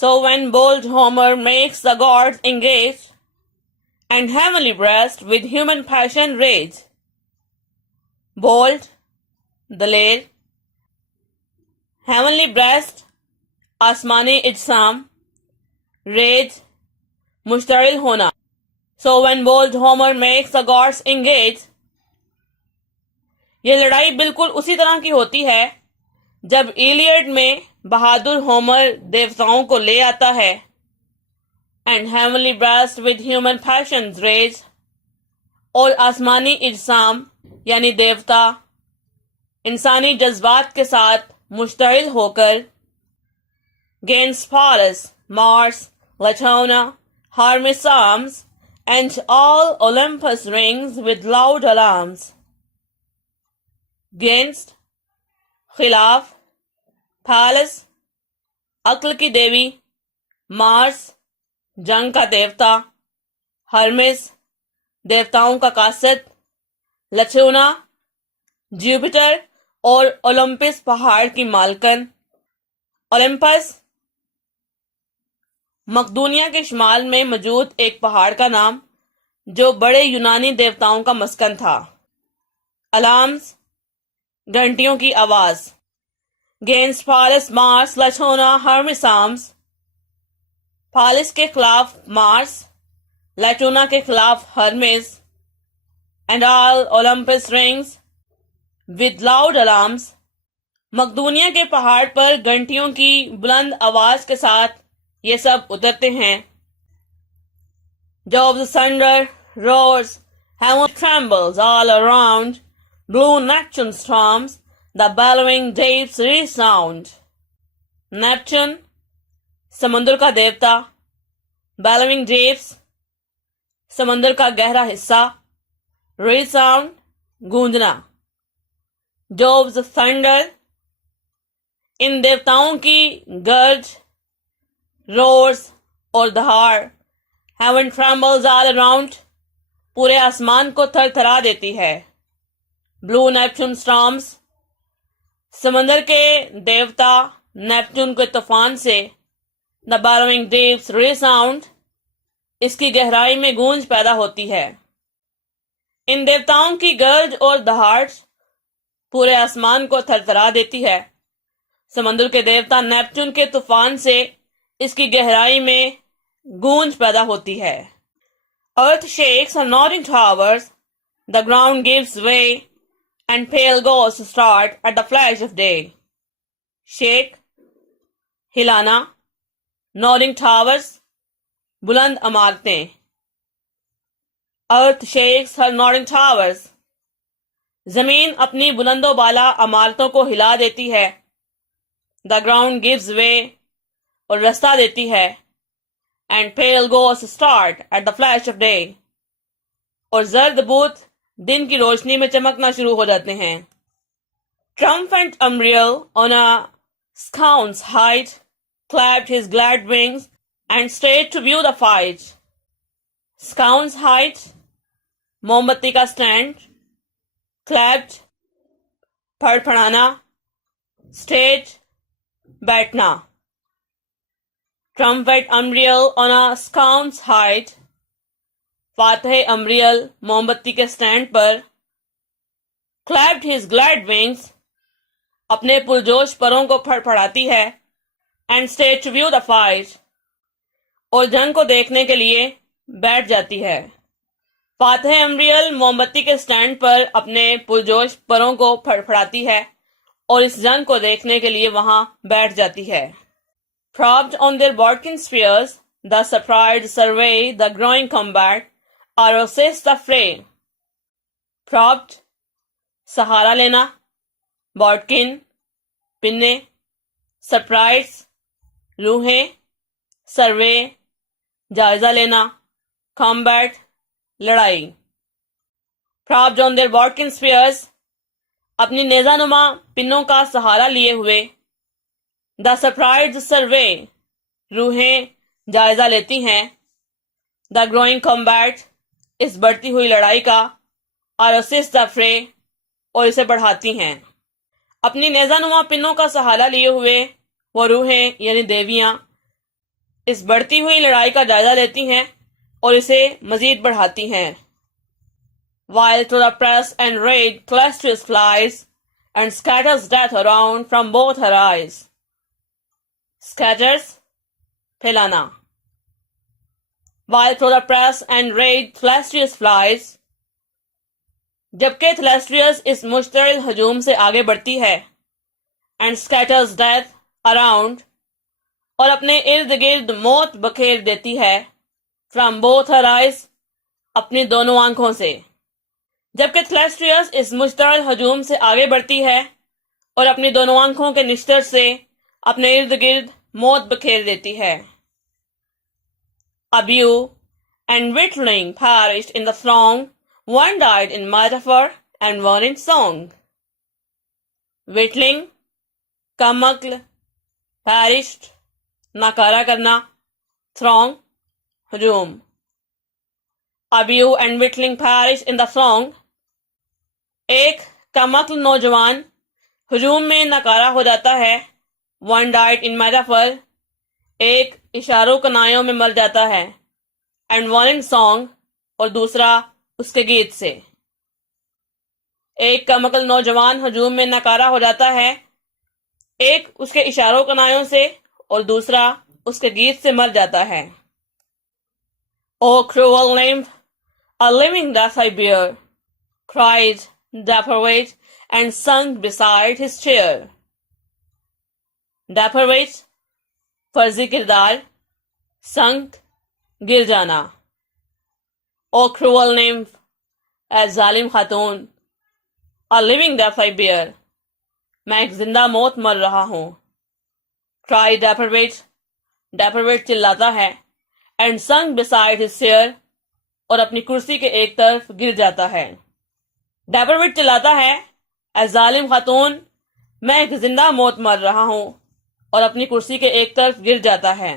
So when bold Homer makes the gods engage, and heavenly breast with human passion rage. Bold, Daler, heavenly breast, आसमानी इज्साम, rage, मुश्तइल होना. So when bold Homer makes the gods engage, यह लड़ाई बिल्कुल उसी तरह की होती है जब इलियड में बहादुर होमर देवताओं को ले आता है. And heavenly breast with human passions rage, और आसमानी इज्साम यानी देवता इंसानी जज्बात के साथ मुश्तइल होकर against Pallas, Mars, Latona, Hermes arms, and all Olympus rings with loud alarms. Against, खिलाफ, Pallas, अक्ल की देवी, Mars, जंग का देवता, हर्मेस, देवताओं का कासद, लचोना, जुपिटर और ओलंपस पहाड़ की मालकन. ओलंपस मकदूनिया के शुमाल में मौजूद एक पहाड़ का नाम जो बड़े यूनानी देवताओं का मस्कन था. अलार्म्स, घंटियों की आवाज. Against Pallas, Mars, Latona, Hermes arms, Pallas के खिलाफ मार्स, लैटोना के खिलाफ Hermes, and all Olympus rings with loud alarms, मकदूनिया के पहाड़ पर घंटियों की बुलंद आवाज के साथ ये सब उतरते हैं. Jove the thunder roars, heaven trembles all around, blue Neptune storms, the bellowing deeps resound. Neptune समुद्र का देवता, bellowing deeps समुद्र का गहरा हिस्सा, resound गूंजना. Jove's thunder इन देवताओं की गर्ज, roars और दहाड़, heaven trembles all around पूरे आसमान को थरथरा देती है. Blue Neptune storms समुद्र के देवता नेपच्यून के तूफान से, The bellowing deeps resound इसकी गहराई में गूंज पैदा होती है. इन देवताओं की गर्ज और दहाड़ पूरे आसमान को थरथरा देती है. समुद्र के देवता नेपच्यून के तूफान से इसकी गहराई में गूंज पैदा होती है. Earth shakes her nodding towers, the ground gives way, and pale ghosts start at the flash of day. Shake हिलाना, nodding towers बुलंद इमारतें. Earth shakes her nodding towers जमीन अपनी बुलंदो बाला इमारतों को हिला देती है. The ground gives way और रास्ता देती है. And pale ghosts start at the flash of day और जर्द भूत दिन की रोशनी में चमकना शुरू हो जाते हैं. Triumphant Umbriel on a sconce height clapped his glad wings and stayed to view the fight. Sconce height मोमबत्ती का स्टैंड, clapped फड़फड़ाना, stayed बैठना. Triumphant Umbriel on a sconce height फातह अम्रियल मोमबत्ती के स्टैंड पर, clapped his glad wings अपने पुरजोश परों को फड़फड़ाती है, and stayed to view the fight और जंग को देखने के लिए बैठ जाती है. फातह अम्रियल मोमबत्ती के स्टैंड पर अपने पुरजोश परों को फड़फड़ाती है और इस जंग को देखने के लिए वहां बैठ जाती है. Propped on their Bodkin spheres, the surprised survey the growing combat, or assist the fray. Propped सहारा लेना, Bodkin पिन्ने, surprise रूहें, सर्वे जायजा लेना, combat लड़ाई. Propped on their Bodkin spheres अपनी नेजानुमा पिन्नों का सहारा लिए हुए, द सरप्राइज सर्वे रूहें जायजा लेती हैं, द ग्रोइंग कॉम्बैट इस बढ़ती हुई लड़ाई का, और असिस्ट द फ्रे और इसे बढ़ाती हैं. अपनी नेजानुमा पिन्नों का सहारा लिए हुए वो रूहें यानी देवियां इस बढ़ती हुई लड़ाई का जायजा लेती हैं और इसे मजीद बढ़ाती हैं. While to the press and rage Clestrius flies and scatters death around from both her eyes. Scatters, फैलाना. While through the press and rage Clestrius flies, जबकि थलेस्ट्रियस इस मुश्तइल हजूम से आगे बढ़ती है, and scatters death around, और अपने इर्द गिर्द मौत बखेर देती है, from both her eyes, अपनी दोनों आंखों से. जबकि थलेस्ट्रियस इस मुश्तइल हजूम से आगे बढ़ती है और अपनी दोनों आंखों के निश्तर से अपने इर्द गिर्द मौत बखेर देती है. A beau and whittling perished in the throng, one died in metaphor and one in song. Whittling, कमक्ल, perished, नाकारा करना, throng, हजूम. A beau and whittling perished in the throng, एक कमक्ल नौजवान हजूम में नाकारा हो जाता है. One died in metaphor, एक इशारों कनायों में मर जाता है. And one in song, और दूसरा उसके गीत से. एक कमक्ल नौजवान हजूम में नाकारा हो जाता है, एक उसके इशारों कनायों से और दूसरा उसके गीत से मर जाता है. O cruel nymph, a living death I bear, cried Dapperweight and sunk beside his chair. Dapperweight, फर्जी किरदार, sunk, गिर जाना. O cruel nymph, ए जालिम खातून, a living death I bear, मैं एक जिंदा मौत मर रहा हूँ. cried Dapperweight, Dapperweight चिल्लाता है, and sunk beside his chair, और अपनी कुर्सी के एक तरफ गिर जाता है. Dapperweight चिल्लाता है, ए जालिम खातून, मैं एक जिंदा मौत मर रहा हूँ, और अपनी कुर्सी के एक तरफ गिर जाता है.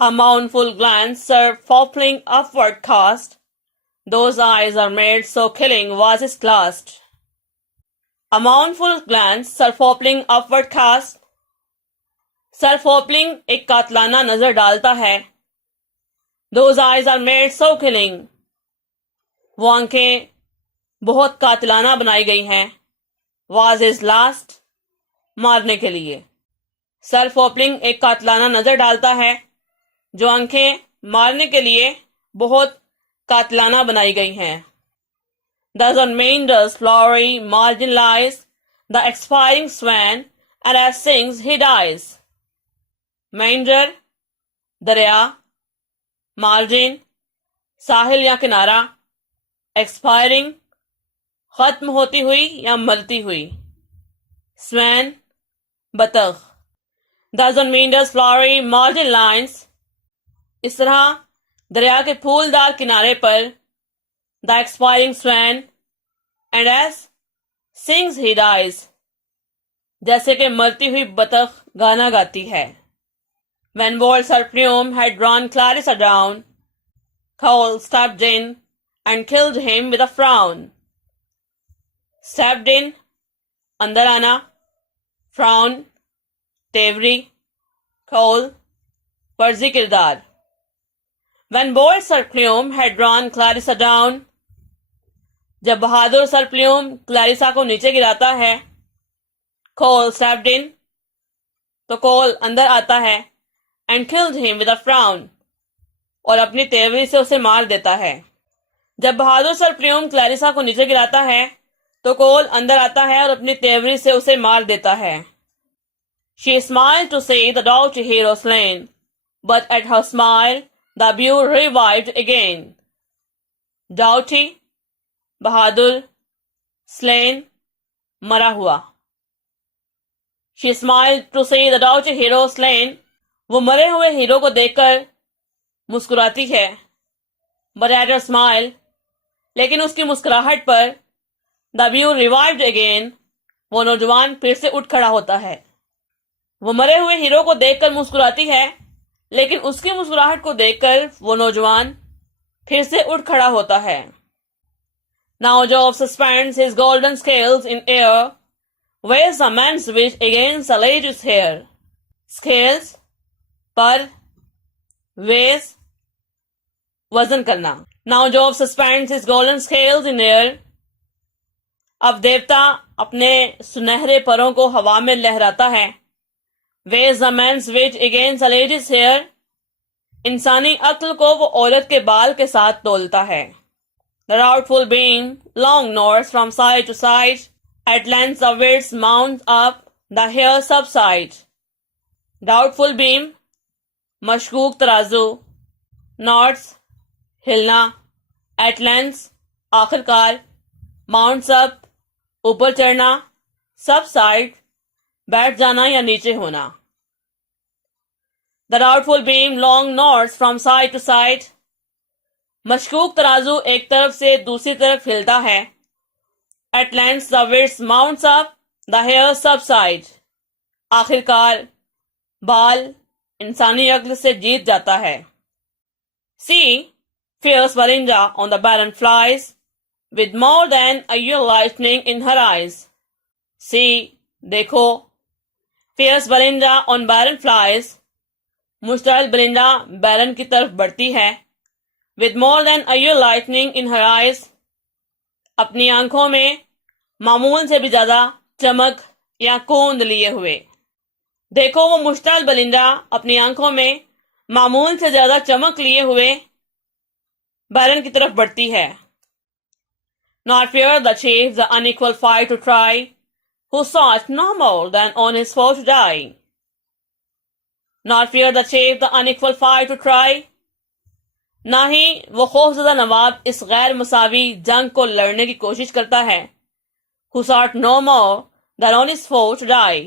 A mournful glance, Sir Fopling upward cast, those eyes are made so killing was his last. A mournful glance, Sir Fopling upward cast, Sir Fopling एक कातलाना नजर डालता है. Those eyes are made so killing, वो आंखें बहुत कातिलाना बनाई गई हैं. Was his last, मारने के लिए. सर फोपलिंग एक कातलाना नजर डालता है, जो आंखें मारने के लिए बहुत कातलाना बनाई गई हैं. Thus on Mainder's flowery margin lies the expiring swan, and as sings he dies. Mainder, दरिया, मार्जिन, साहिल या किनारा, एक्सपायरिंग, खत्म होती हुई या मरती हुई. Swan, बतख. Thus on Mainder's flowery margin lines, इस तरह दरिया के फूलदार किनारे पर, the expiring swan, and as sings he dies, जैसे कि मरती हुई बतख गाना गाती है. When bold Sir Plume had drawn Clarissa down, Cole stepped in and killed him with a frown. Stepped in, अंदर आना, frown, तेवरी, Cole, फर्जी किरदार. When bold Sir Plume had drawn Clarissa down, जब बहादुर सर प्ल्यूम क्लैरिसा को नीचे गिराता है, Cole stepped in, तो कोल अंदर आता है, and killed him with a frown, और अपनी तेवरी से उसे मार देता है. जब बहादुर सर प्ल्यूम क्लैरिसा को नीचे गिराता है, तो कोल अंदर आता है और अपनी तेवरी से उसे मार देता है. She smiled to see the doughty hero slain, but at her smile the beau revived again. Doughty, Bahadur, slain, मरा हुआ. She smiled to see the doughty hero slain, वो मरे हुए हीरो को देखकर मुस्कुराती है. But at her smile, लेकिन उसकी मुस्कुराहट पर, the beau revived again, वो नौजवान फिर से उठ खड़ा होता है. वो मरे हुए हीरो को देखकर मुस्कुराती है, लेकिन उसकी मुस्कुराहट को देखकर वो नौजवान फिर से उठ खड़ा होता है. Now Jove suspends his golden scales in air, weighs a man's wish against a lady's hair. Scales, पर, वेज वजन करना। Now job suspends his golden scales in air, अब देवता अपने सुनहरे परों को हवा में लहराता है। Waves the man's which against the ladies hair, इंसानी अक्ल को वो औरत के बाल के साथ तोलता है। The doubtful beam long north from side to side, at length the winds mount up, the hair subside. Doubtful beam, मशकूक तराजू, north हिलना, at length आखिरकार, mounts up ऊपर चढ़ना, subside बैठ जाना या नीचे होना। The doubtful beam long north from side to side, मशकूक तराजू एक तरफ से दूसरी तरफ हिलता है। At length the winds mounts up, the hair subside. आखिरकार बाल इंसानी अक्ल से जीत जाता है। See, fierce Varinja on the barren flies, with more than a year lightning in her eyes. See, देखो, fierce Varinja on barren flies, मुश्ताइल बरिंदा बैरन की तरफ बढ़ती है। With more than a year lightning in her eyes, अपनी आंखों में मामूल से भी ज्यादा चमक या कूंद लिए हुए। देखो वो मुश्ताइल बलिंदा अपनी आंखों में मामूल से ज्यादा चमक लिए हुए बैरन की तरफ बढ़ती है। Not fear the chief the unequal fight to try, who sought no more than on his foe to die. Not fear the chief the unequal fight to try, ना ही वो खौफज़दा नवाब इस गैर मुसावी जंग को लड़ने की कोशिश करता है। Who sought no more than on his foe to die,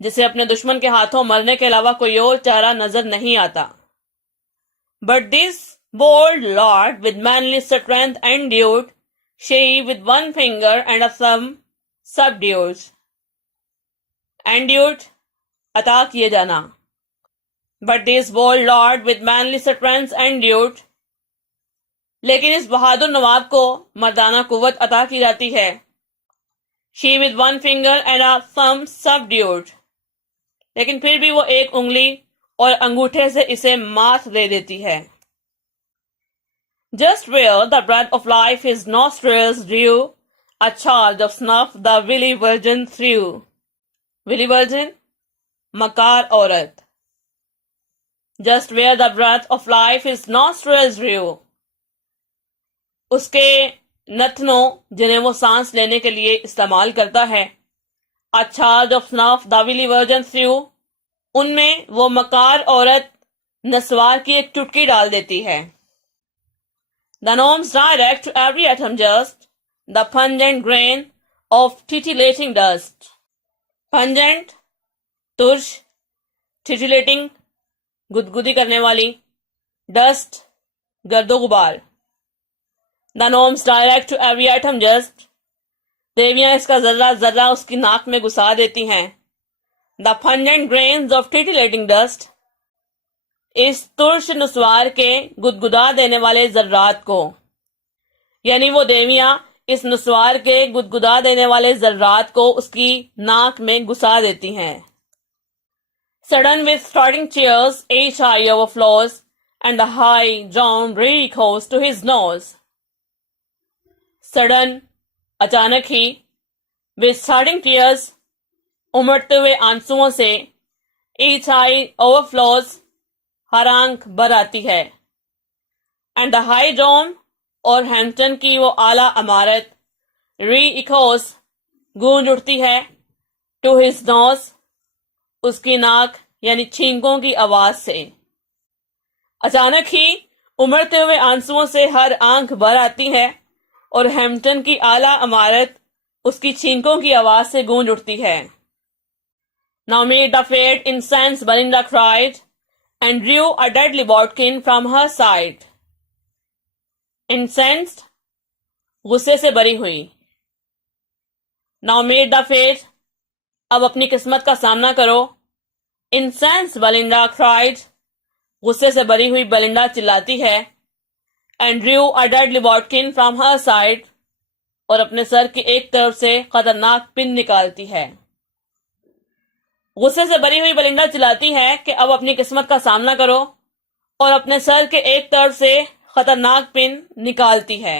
जिसे अपने दुश्मन के हाथों मरने के अलावा कोई और चारा नजर नहीं आता। But this bold lord with manly strength endured, she with one finger and a thumb subdued. Endured, अता किए जाना। But this bold lord with manly strength endured, लेकिन इस बहादुर नवाब को मर्दाना कुव्वत अता की जाती है। She with one finger and a thumb subdued, लेकिन फिर भी वो एक उंगली और अंगूठे से इसे मात दे देती है। Just where the breath of life his nostrils drew, a charge of snuff the willy virgin threw. Willy virgin, मकार औरत। Just where the breath of life his nostrils drew, उसके नथनों जिन्हें वो सांस लेने के लिए इस्तेमाल करता है। A charge of snuff the willy virgin threw, उनमें वो मकार औरत नस्वार की एक चुटकी डाल देती है। The gnomes direct to every atom just the pungent grain of titillating dust. Pungent, तुर्श, titillating, गुदगुदी करने वाली, डस्ट, गर्दो गुबार। The gnomes direct to every atom just, देवियां इसका जर्रा जर्रा उसकी नाक में घुसा देती हैं। The pungent grains of titillating dust, इस तुर्श नुस्वार के गुदगुदा देने वाले जर्रात को, यानी वो देवियां इस नुस्वार के गुदगुदा देने वाले जर्रात को उसकी नाक में घुसा देती हैं। Sudden with starting cheers, each eye overflows, and the high drum re-echoes to his nose. Sudden, अचानक ही, with starting tears, उमड़ते हुए आंसुओं से, each eye overflows, हर आंख भर आती है। And the high dome, और हैम्पटन की वो आला इमारत, re-echoes, गूंज उठती है, to his nose, उसकी नाक यानी छींकों की आवाज से। अचानक ही उमड़ते हुए आंसुओं से हर आंख भर आती है और हैम्पटन की आला इमारत उसकी छींकों की आवाज से गूंज उठती है। Now meet the fate incensed Belinda cried, and drew a deadly bodkin from her side. Incensed, गुस्से से भरी हुई। Now meet the fate, अब अपनी किस्मत का सामना करो। Incensed Belinda cried, गुस्से से भरी हुई बेलिंडा चिल्लाती है। And drew a deadly bodkin from her side, और अपने सर की एक तरफ से खतरनाक पिन निकालती है। गुस्से से भरी हुई बेलिंडा चिल्लाती है कि अब अपनी किस्मत का सामना करो और अपने सर के एक तरफ से खतरनाक पिन निकालती है।